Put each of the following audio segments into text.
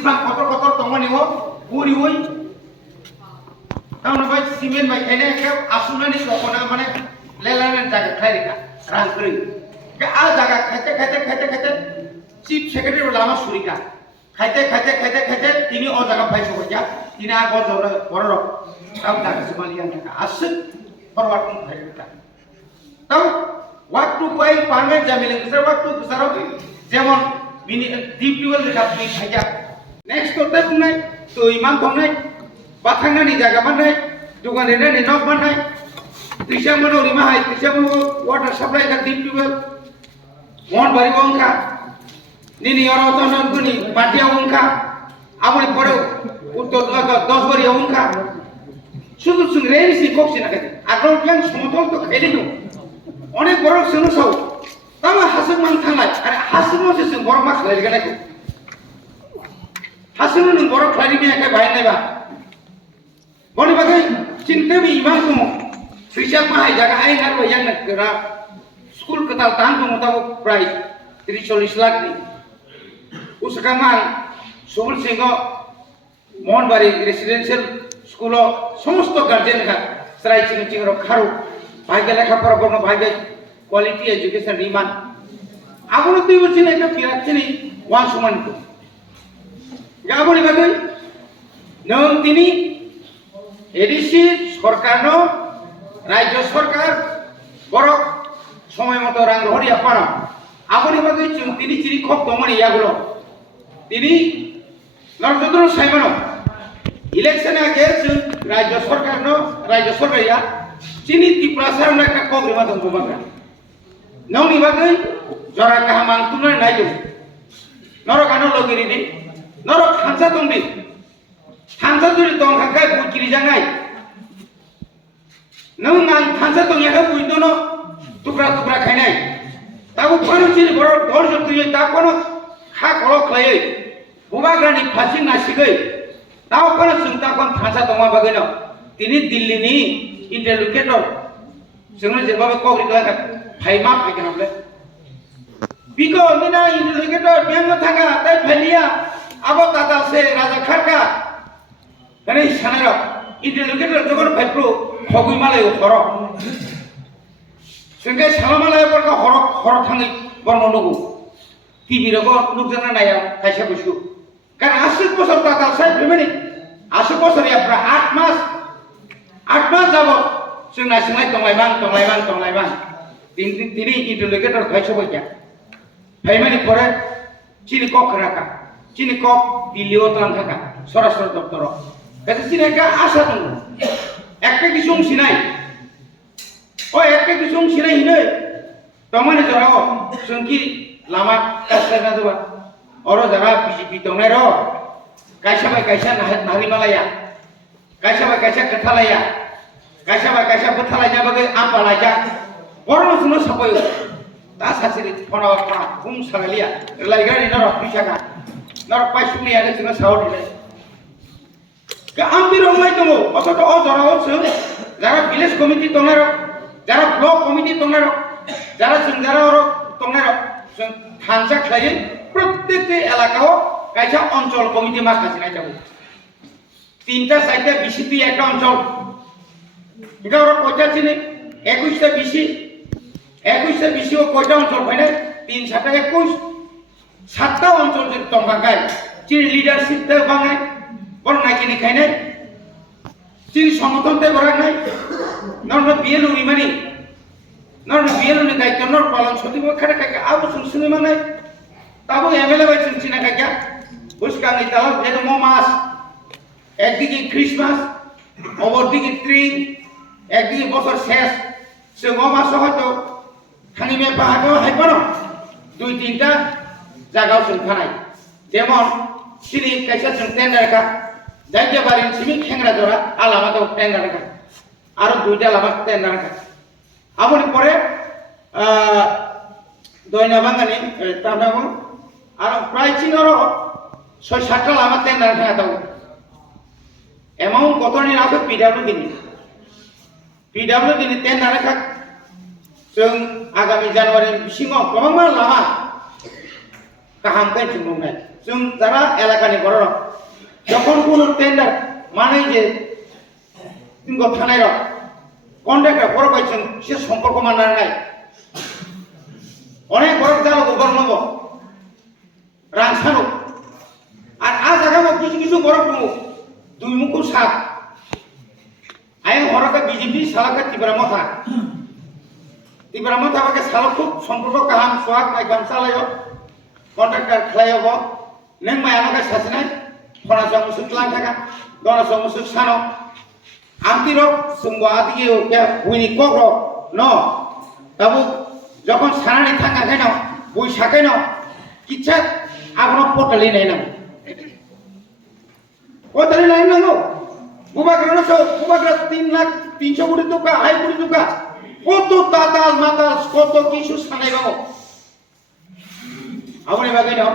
bang kotor tongan iwo puri woi tahu bai simen bai kene ke asuna ni kokona mane lelanan jaga khairika rangkri ke a jaga khate chief secretary lama surika khate tini o jaga pai soja tini a go jora bororo tahu jaga semalian jaga asuk forward khairika tahu waktu pai parmen jamilin besar waktu besar যেমন deep tubewell রেখা তুমি থাকা next করতে বুনাই তো ইমান দংনাই বাথাঙ্গানি জায়গা বানাই দোকান রেনানি knock বানাই তিসা মনো Rima high তিসা মনো water supply কা ডিপ টিউবওয়েল মন বাড়ি অংকা নিনি অর অতনন গুনি বাটিয়া অংকা আমনি পড়ে উত্তর 10 বাড়ি অংকা শুধু শুধু রেইসি কক্সি না কাজে আগ্রহ প্ল্যান সমতল তো খেলিনো অনেক বড় সমস্যা তাও হাসিম মান থাঙ্গাই আরে হাসিম হচ্ছে বড় মাছ লাগে নাকি হাসিম নুন বড় খালি নিয়ে একা বাইরে নেবা বলি বাকি চিন্তা বি ইমান কম ফিসাক মাহাই জায়গা আই না বইয়া না করা স্কুল কেতাল তান কম তাও প্রায় 30-40 লাখ নি উসকা মান সুবল সিংহ মোহনবাড়ি রেসিডেন্সিয়াল স্কুল সমস্ত গার্জেন কা সরাই চিনি চিংর খারু ভাইকে লেখাপড়া করনো ভাইকে quality education demand abone tuই বলছিস এটা ফিরাচ্ছিনি ওয়ান সমান তো যা বলি বাকি নং তিনি এডিসি সরকার ন রাজ্য সরকার বড় সময় মতো রাং হরিয়া পানো abone বাকি তিনি চিরি খুব দমনি ইয়াগুলো তিনি নরজদ্র সাইমানো ইলেকশন আগে রাজ্য সরকার ন রাজ্য সরকারিয়া চিনি ত্রিপুরা না একটা কবরি মাদন গোমাকা নৌনি বাকি জরা কাহামান তুনা নাইজো নরক আনো লগিরি দি নরক খানসা তংবি খানসা জুরি তং খাকাই বুকিরি জাঙ্গাই নং নাং খানসা তং ইয়াকা বুইদনো টুকরা খাইনাই তাও কোন চিনি বড় ধৈর্য তুই তা কোন খা কল খাই বুবাগ্রানি ফাসি নাসিগৈ তাও কোন চিন্তা কোন খানসা তংমা বাগৈ ন তিনি দিল্লিনি ইন্টারলোকেটর जोंनो जेबाबे कवरि गलाका फाइमा फाइकेन हमले बिको मिना इन्डिकेटर बेंग थांगा ताइ फाइलिया आबो ताता से राजा खारका गने सानार इन्डिकेटर जगन फाइप्रो खगुइ मालाय हर जोंगे सालामालाय बरका हर थाङै बरनो नगु टिभि रगो नुकजना नाया खायसा बुसु कारण 80 বছর ताता साइ फेमिनि 80 বছর याफ्रा 8 मास जाबो जोंना सिंलाय तंलायबां তিনি ইন্টারলোকেটর ভাইসো বইয়া ভাইমানি পরে চিনি কক রাখা চিনি কক দিল্লিও তান থাকা সরাসরি দপ্তর কাছে চিনি একটা আশা দङ একটা কিছু সিনাই ও একটা কিছু সিনাই হিনে তমানে জরাও जोंকি লামা কাছলা দেবা অর যারা বিজেপি দংনাই র কাইসা বাই কাইসা নাহারি মালায়া কাইসা বাই কাইসা কথালায়া কাইসা বথালাইনা বাগে आम्पालाया बरनो सुनो सपयो ता सासिरि फना बुं सालालिया लाइगारि नर फिसाका नर पाइसुनिया जोंना सावदिले गा आम्बि रंलाय दङ अथत अ जराव जों যারা ভিলেজ কমিটি দংनाय যারা ব্লক কমিটি দংनाय যারা जों দংनाय जों खानसा खायै प्रत्येकটি এলাকাও কাইসা অঞ্চল কমিটি মাখাছে নাই যাব তিনটা চারটা বিসিটি একটা অঞ্চল এটা ওরা কয়টা চিনি 21টা বিসি ও কয়টা অঞ্চল পাইনা 3 7 21 7টা অঞ্চল যে তংকা গায় চিনি লিডারশিপ তে বাঙাই বড় নাইকিনি খাইনাই চিনি সংগঠন তে বড় নাই নরন বিএলও রিমানি নরন বিএলও নি দায়িত্ব নর পালন সতিব খাড়া কাকা আবু সুনসুনি মানে তাবো এমএলএ বাই চিনা কাকা বুসকাঙ্গি তাল যেন মাস একদিকে ক্রিসমাস অপরদিকে ট্রিট একদিকে বছর শেষ সে মাস হয়তো খানিমে বাহাগো হাইপানো 2-3টা জায়গাও जों थानाय যেমন চিনি কাইসা जों টেন্ডার কা জায়গা বাড়ি সিমি খেংরা জরা আলামা দাও টেন্ডার কা আর 2টা লামা টেন্ডার কা আমনি পরে দয়না বাঙালি তানাবো আর প্রায় চিনর 6-7টা লামা টেন্ডার কা দাও এমাউন্ট কতনি আছে পিডব্লিউ দিনি টেন্ডার কা जों आगामी जानुवारि सिङाव गोबां लामा गाहाम गायथुम दंनाय जों যারা এলাকানি বড় যখন কোনো টেন্ডার মানে যে তিনগো থানায় কন্ট্রাক্টর বড় পাইছেন সে সম্পর্ক মানার নাই অনেক বড় জালো গরম নব রানসানো আর আ জায়গা কিছু কিছু বড় প্রমুখ দুই মুখ সাত আইন হরকা বিজেপি সালাকা তিব্রা মাথা বাকে সালক খুব সম্পর্ক কাহাম সোহাগ মাইকাম চালায় কন্ট্রাক্টর খেলাইব नों मायानो सासेनाय फरासो मुसुक लां थाका दरासो मुसुक सानो आमतिरो सुंगो आदिगे क्या हुइनि कग्रो न ताबु যখন সারানি থাকা কেন বই সাকেন কিচ্ছা আপনার পোর্টালি নাই না পোর্টালি নাই না গো বুবাগ্রা 3,00,000 কোটি টাকা আই কোটি টাকা কত দাদাল মাতাল কত কিছু সানাই বাবু আপনি বাগে নাও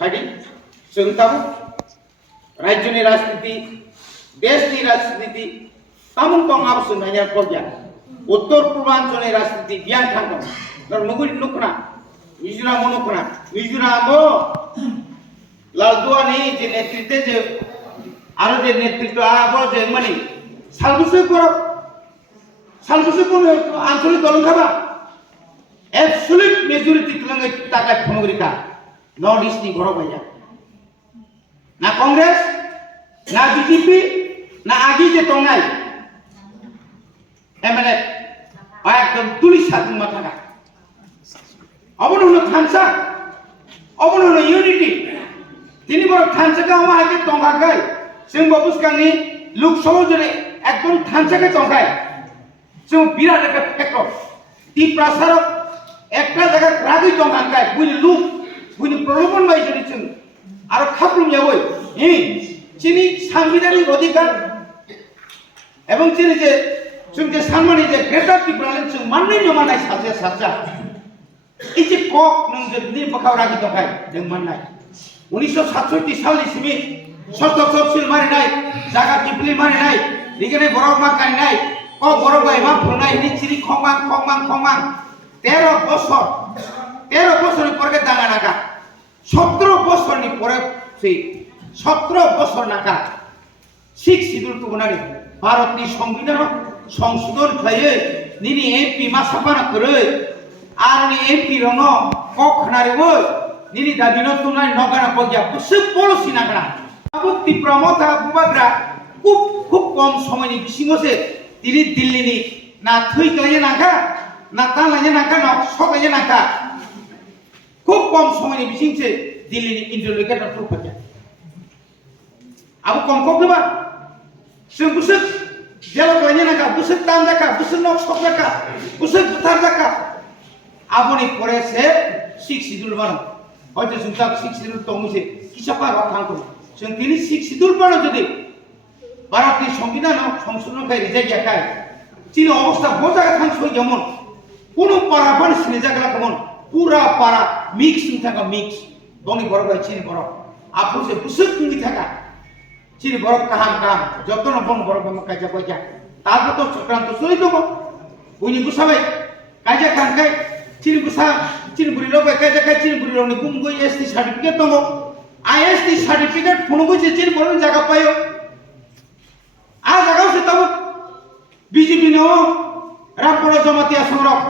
हाइडी जोंताबो राज्यनि राजनीति देशनि राजनीति तामुं तंग आबसुनाया प्रज्ञा उत्तर पूर्वांचलनि राजनीति गियान थांगो नर नगुरि नुकना मिजोरामो लालदुआनि जे नेतृत्व जे आरो जे नेतृत्व आबो जे माने सालबुसे कोन आंचलिक दल खाबा एब्सोल्यूट मेजॉरिटी तलंगे ताका फनगरिका नॉर्थ ईस्ट नि बड़ो भैया ना कांग्रेस ना बीजेपी ना आगे जे तंगाई एमएलए एकदम तुली साथी माथा का अबनो थानसा अबनो यूनिटी तिनी बड़ थानसा का हम आगे तंगा गई जों बबुसकांनि लोकसभा जने एकदम थानसा के तंगाई जों बिराट एक फैक्टर ती प्रसार एकटा जगह रागै तंगा गई बुनि लुक बुनि प्रलोभन बाय जरिचों आरो खाप्रुम जावै चिनी सांविधानिक अधिकार एवं चिनी जे जों जे सानमानि जे ग्रेटर ट्रिब्युनाल जों माननै नमानाय सासे साजा इजे कक नों जे नि बखाव रागि दंखाय जों माननाय 1967 सालनि सिमि सस्त तफसिल मारिनाय जागा टिपलि मारिनाय रिगेने बरफ मा गायनाय क बरफ गाय मा फुनाय नि चिरि खमां 13 বছর পরে দাঙ্গা নাকা 17 বছরনি পরে সেই 17 বছর নাকা 6 শিডিউল টুগুনানি ভারতনি সংবিধান সংশোধন খায়ে নিনি এমপি মা সাপানা করে আর নি এমপি রন কখনারেবো নিনি দাবিনো তুনাই নগানা বগিয়া বুসু পলিসি নাগনা আপত্তি প্রমতা বুবাগ্রা খুব কম সময়নি বিসিংছে তিনি দিল্লিনি না থুই গায়ে নাকা না তালায়ে নাকা না সগায়ে নাকা খুব কম সময়নি বিসিংছে দিল্লিনি ইন্টারলোকেটর প্রপাজা আবু কম কম जों बुसुक जेलाव गायनो नाका बुसुक दान जाका बुसुक नक सक जाका बुसुक बुथार जाका आबनि परे से 6 शिड्यूल बानो हयतो जों ता 6 शिड्यूल दंसे किसापा थांगो जों दिनै 6 शिड्यूल बानो जदि भारतनि संविधान संशोधन खाय रिजाय जाखाय चिनि अवस्था बजागा थांसय जेमन कोनो पारा बान सिने जागला कमन पूरा पारा मिक्स थाका मिक्स दनि बरफ चिनि बरफ आपु से बुसुक नि थाका चिनि बरफ काहाम जतन बन बरफ काजा काजा तारपो तो चक्रांत सही दो बुनि बुसाबाय काजा खानखाय चिनि बुसा चिनि बुरि लबाय काजा काय चिनि बुरि रनि बुंगो एसटी सार्टिफिकेट दङ आईएसटी सार्टिफिकेट फुनुगो जे चिनि बरफ जागा पायो आ जागाव से तब बीजेपी नो रामपुर जमाती आसमरक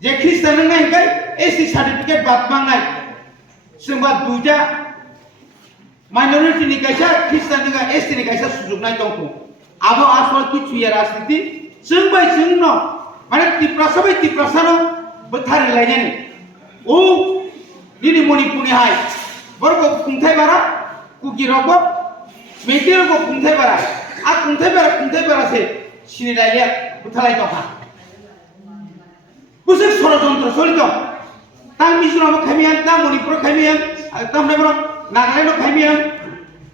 जे ख्रिस्टान नाय काय एसटी सार्टिफिकेट बात मांगनाय सोंबा दुइटा माइनॉरिटी नि कैसा ख्रिस्टान नि एसटी नि कैसा सुजुगनाय दंखो आबो आसल किछुया राजनीति जों बाय जों न माने तिप्रासानो बोथार लायनाय ओ दिनि मणिपुरनि हाय बरगो खुंथाय बारा कुकिरबो मेटेरबो खुंथाय बारा आ खुंथाय बारा से सिनि लायले बोथालाय दहा बुसे षড়যন্ত্র চলিত तां मिजोराम खायमियान ता मणिपुर खायमियान तामनायबो नागालैंड खायमियान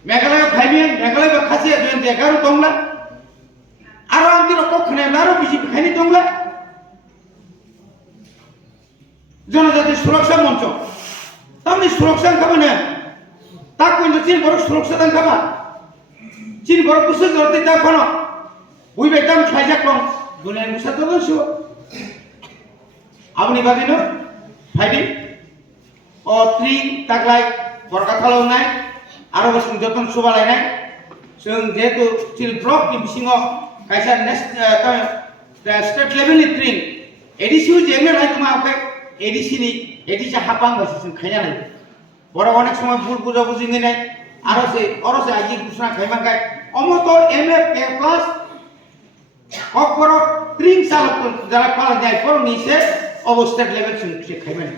मेघालय खायमियान मेघालय खासे जों देगारो दंला आरो आंति रक खनाय नारो बीजेपी खायनि दंला जनजाति सुरक्षा मंच तामनि सुरक्षा खाबानो ता कोइनो चिन बर सुरक्षा दान खाबा चिन बर बुसु जरते ता फनो बुइबे दाम खायजाक दं दुनिया मुसा तो सु आपनि बागैनो फाइदि अ 3 तागलाय बरका खालामनाय आरो जों जतन सुबालायनाय जों जेहेतु स्टिल ब्लक नि बिसिङाव कायसा स्टेट लेभेलनि ट्रेनिं एडिसिउ जेंना नायगोमा ओमफ्राय एडिसिनि एडिसि हापां बायसो जों खायना नाय बरा अनेक समय भुल बुझा बुझिनाय आरो से आजि घोषणा खायमांगाय अमतो एमए ए प्लस ककबरक ट्रेनिं सालक जारा पालाय पर निसे अब स्टेट लेभेल जों से खायमानि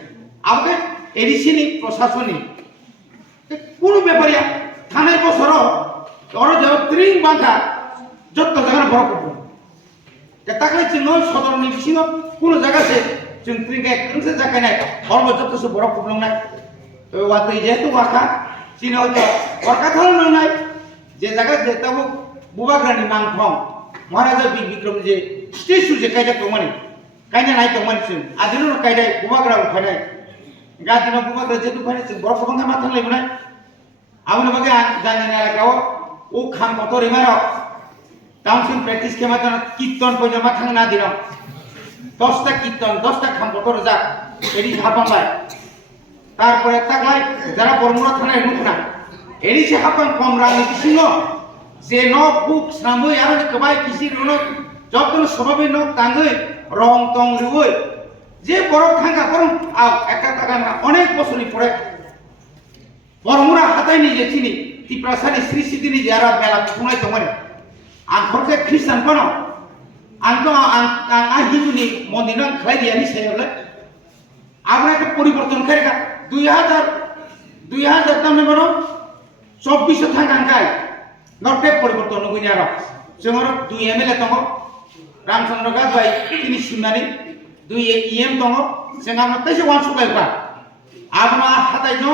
आबके एडिसिनि प्रशासननि কোনো ব্যাপারিয়া থানায় বছরও ওরা যারা ট্রেনিং বাঁধা যত জায়গা বড় করবো তাকে जोङो सदरनि बिसिङाव কোনো জায়গাতে जों ट्रेनिंखौ एकसे जागायनाय हरबो যতসो बড় खुंलांनाय वातै जेहेतु वाखा चिनो बरका खालामनाय जे जायगा जेताबो बुबाग्रानि मांफं महाराजा बिग बिक्रम जे स्टेचु जे कायदा दंमोन कायना नाय दंमोन जों आदिनो कायदा बुबाग्रा उखायनाय गादिनो बुबाग्रा जेतु फायनाय जों बरफ बंगा माथां लायबोनाय आउनो बगे जानि नालागाव ओ खाम मटरि मारो टाउनशिप प्रेक्टिस के माथां कीर्तन पयजा माथां ना दिनो 10টা कीर्तन 10টা खाम मटर जा एडी हापांबाय तारपरे ताकलाय जारा बरमुरा थानाय नुखना एडी से हापां कम रानि बिसिङाव जे न बुक सामै आरो कबाय किसि रुनो जतन सभाबे न ताङै रं टं रुवै जे बरफ थांगा बरं आव एका तागाना अनेक बसरनि परे बरमुरा हाथायनि जे थिनि तिप्रासानि श्री सिद्धिनि जारा मेला खुंनाय दंमोन आं खरसे ख्रिस्टान पनो आं हिन्दुनि मन्दिर खालायदियानि सायावलाय आबना एक परिवर्तन करेगा 2000 तामने बनो 24 थांगांगाय नटे परिवर्तन नुगैनि आरो जोङो 2 एमएलए दङ रामचन्द्र गाजबाय तिनि सिमनानि 2 एम दङ जोंहा माखासे वान सुबायबा आबना हाथायनो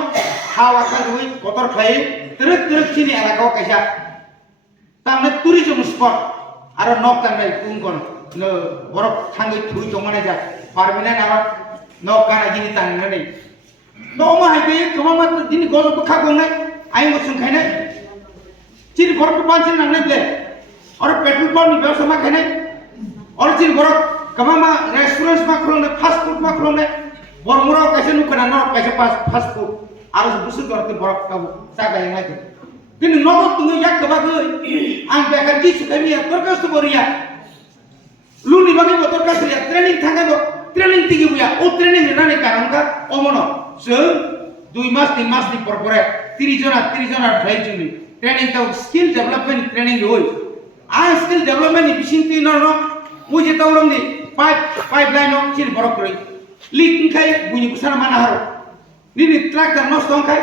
हावा खाजुय कतर खाय तरक चिनि एलाकाव कायसा तामने टुरिजम स्पट आरो नक तांनाय कुंगन न बरफ थांगै थुइ दंमाने जा पारमिनेन्ट आरो नक गाना गिनि तांनानै न मा हायबे कमा मा दिनि गजब खागोनाय आइ मसुं खायनाय चिनि बरफ पानसिन नांनाय ब्ले आरो पेट्रोल पंपनि व्यवस्था मा खायनाय आरो चिनि बरफ कमा मा रेस्टुरेन्ट मा खुलंनाय फास्ट फुड मा खुलंनाय बरमुराव कायसे नुखना न कायसे फास्ट फुड आरो बुसु करते बरफ काबु जागाय नाय किन्तु नगद तुङै या कबागै आं बेकार कि सुखायनिया तोरकास्त बरिया लुनि बागै तोरकास्टरिया ट्रेनिं थांगाबो ट्रेनिं तिगि बुया ओ ट्रेनिं नानै कारणका अमनो जों 2 मास 3 मासनि परपरे 30 जना ढाइ जोंनि ट्रेनिं ताव स्किल डेभलपमेन्ट ट्रेनिं होय आ स्किल डेभलपमेन्ट नि बिसिंति न मुजे तावलमनि पाइपलाइन चिन बरफ रै लिक खाय बुनि बुसाना माना हारो निनि ट्राक्टर नस्ट दंखाय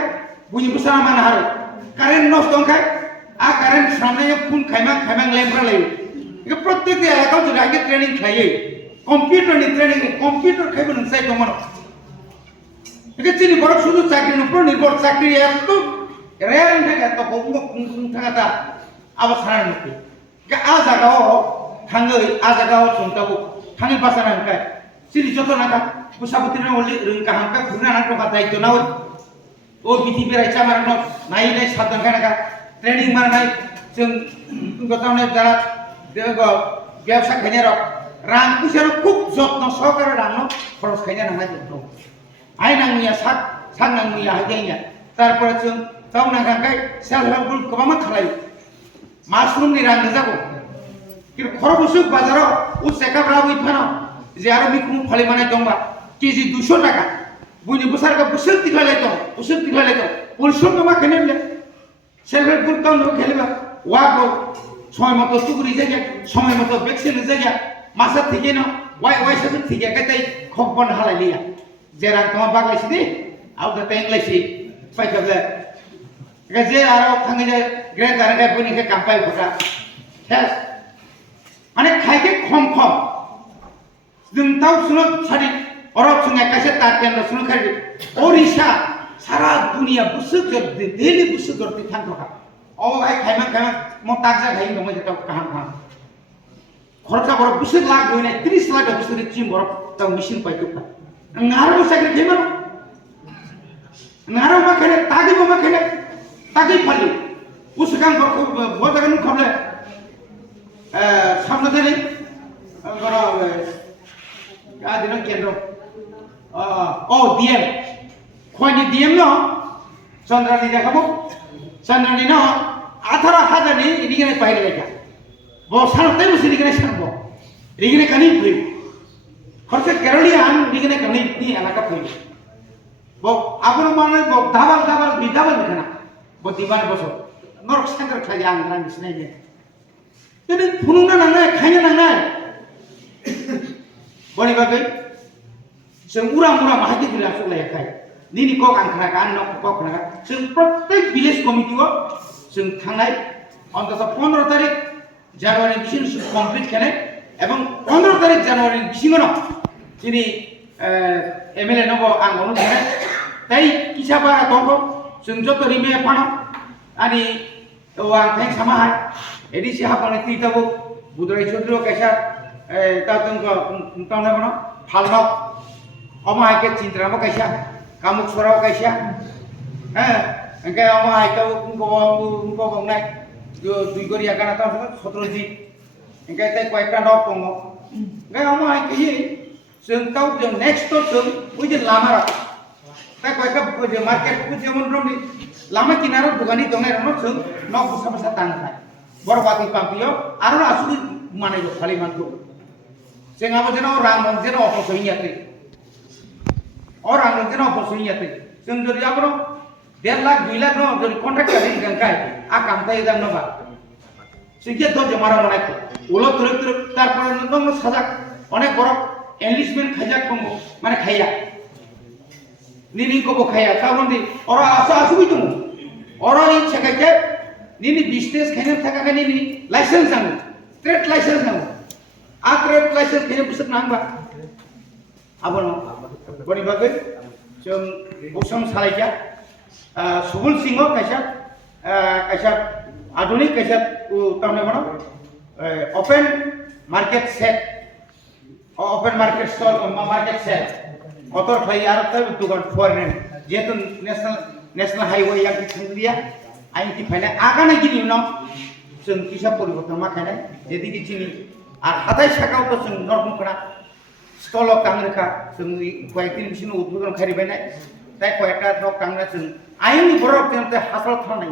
बुनि बुसाना माना हारो कारेन्ट नस्ट दंखाय आ कारेन्ट सामने फुन खायमां लेम्ब्रा लायो इक प्रत्येक एलाकाव जों आगे ट्रेनिं खायो कम्पिउटारनि ट्रेनिं कम्पिउटार खायबो नंसाय दंमोन इक चिनि बरफ सुदु चाकरि नपर निर्भर चाकरि एतो रेल थागा तो गंग कुंकुं थागा ता आबा सारा नखै इक आ जागाव थाङै आ जागाव संताबो थाङै बासाना हंखाय चिनि जतो नाका बुसाबुतिना हलि रोंका हांका खुना ना दका दायित्व नाव ओ बिथि बेरायचा मारनो नायनाय साबधान खानाका ट्रेनिं मारनाय जों गतावने जारा देगो व्यवसाय खायनाय रक रां फैसा खूब जत्न सहकारे रांनो खरस खायना नांनाय दं आइ नांनिया साग नांनिया हायजायनिया तारपरे जों गाव नांखांखाय सेल्फ हेल्प ग्रुप गोबां खालायो मासरुमनि रां जागौ किन्तु खरबसु बाजाराव उ चेकआप रावै फानो जे आरो मिकुम फालि मानाय दंबा केजि 200 टाका बुनि बुसारका बुसुर तिखलाय दं परिश्रम मा खेलेले सेल्फ हेल्प ग्रुप दाउन खेलेबा वागो समय मतो सुगुरि जायगा समय मतो वैक्सीन जायगा मासा थिगे न वाइ सासु थिगे कायताय खबन हालायलिया जेरां तमा बागलायसि दि आउ द तेंलायसि फाइकाबले जे आरो थाङै जे ग्रेड जानाय बुनिखे कामपाय फटा हेस माने खायके खम जों ताव सुनो सारि अरब सुङा कायसे ताकेन सुनो खारि ओरिसा सारा दुनिया बुसुक डेली बुसुक करते थांखा ओ भाई खायमा म ताकजा खाइ दम जेता काहां खरचा बरफ बुसुक लाख होइनाय 30 लाख बुसुक चिम बरफ ताव मिसिन पाइतुका नारो सागरे खेमा नारो मा खेले तागि फालि उसकाम बरफ बजागन खबले सामने देले गरा आदिन केन्द्र ओ डीएम खोनि डीएम न চন্দ্রানী দেখাবো চন্দ্রানী ন 18,000 ni ini pakai mereka bawa santai mesti ini sanbo ini kani pui harusnya Keralian ini kani ini anak pui bawa apa namanya bawa dabal bidabal kana bawa diban boso norok center kaya anggaran di sini jadi punungna nana kaya nana boni bagai semurah mahati bilang sulah kaya ini kok angkarakan nok kok kana protek village committee wo जों थांनाय অন্তত 15 তারিখ জানুয়ারি বিশিং complete খেলে এবং 15 তারিখ জানুয়ারি বিশিংনো যিনি MLA নব আं অনু থাকে তাই কিসাবা দঙ্গ जों যত রিমে পানো আনি ও আं থাই সামাহাय এডিসি হাপানে তিতাবো বুদরাই চন্দ্র কাইসা তা দঙ্গ তাওনা বনো ফালনক অমাহাকে চিন্ত্রামো কাইসা কামুক সরাও কাইসা হ্যাঁ engkau omah itu engkau bangunai dua gori akan atau 17 ji engkau itu kuaikan dok pongo engkau omah itu ye sengkau jeng next to seng ujian lama rak tak kuaikan ujian market ujian mondrom ni lama kinara bukan itu nih orang seng nok bersama tangan borbati pampio arun asli mana itu kali mantu seng apa jenak orang jenak apa senyati orang jenak apa senyati seng jadi apa 1.5 lakh 2 lakh নো যদি contract করে দিন কাই আকাম তাই দাম নবা সিকে তো জমারা মনাই ওলো তুরক তারপর নং সাজা অনেক বড় এনলিস্টমেন্ট খাইজাক কম মানে খাইয়া নিনি কবো খাইয়া তাবন্দি ওরা আসা আসুবি তুমি ওরা এই ছেকাইতে নিনি বিজনেস খাইনে থাকা খাইনি নিনি লাইসেন্স নাও ট্রেড লাইসেন্স নাও আ ট্রেড লাইসেন্স খাইনে পুস্তক নাংবা আবনো বনি বাগে जों Vasam সালাইয়া Subul Singho kaisa adunik kaisa tamne bano open market set open market stall market set otor thai ar ta dukan foreign jeto national highway yang thanglia ain ti phaina agana gini no जों kisa poriborton ma khaina jedi kichini ar hatai sakao to जों norkum kana stall kangreka जों kayaktin bisino udbodon khari bainai তাই কয়েকটা doc কাংনা जों আইনি বড় তেমতে হাসল থানাই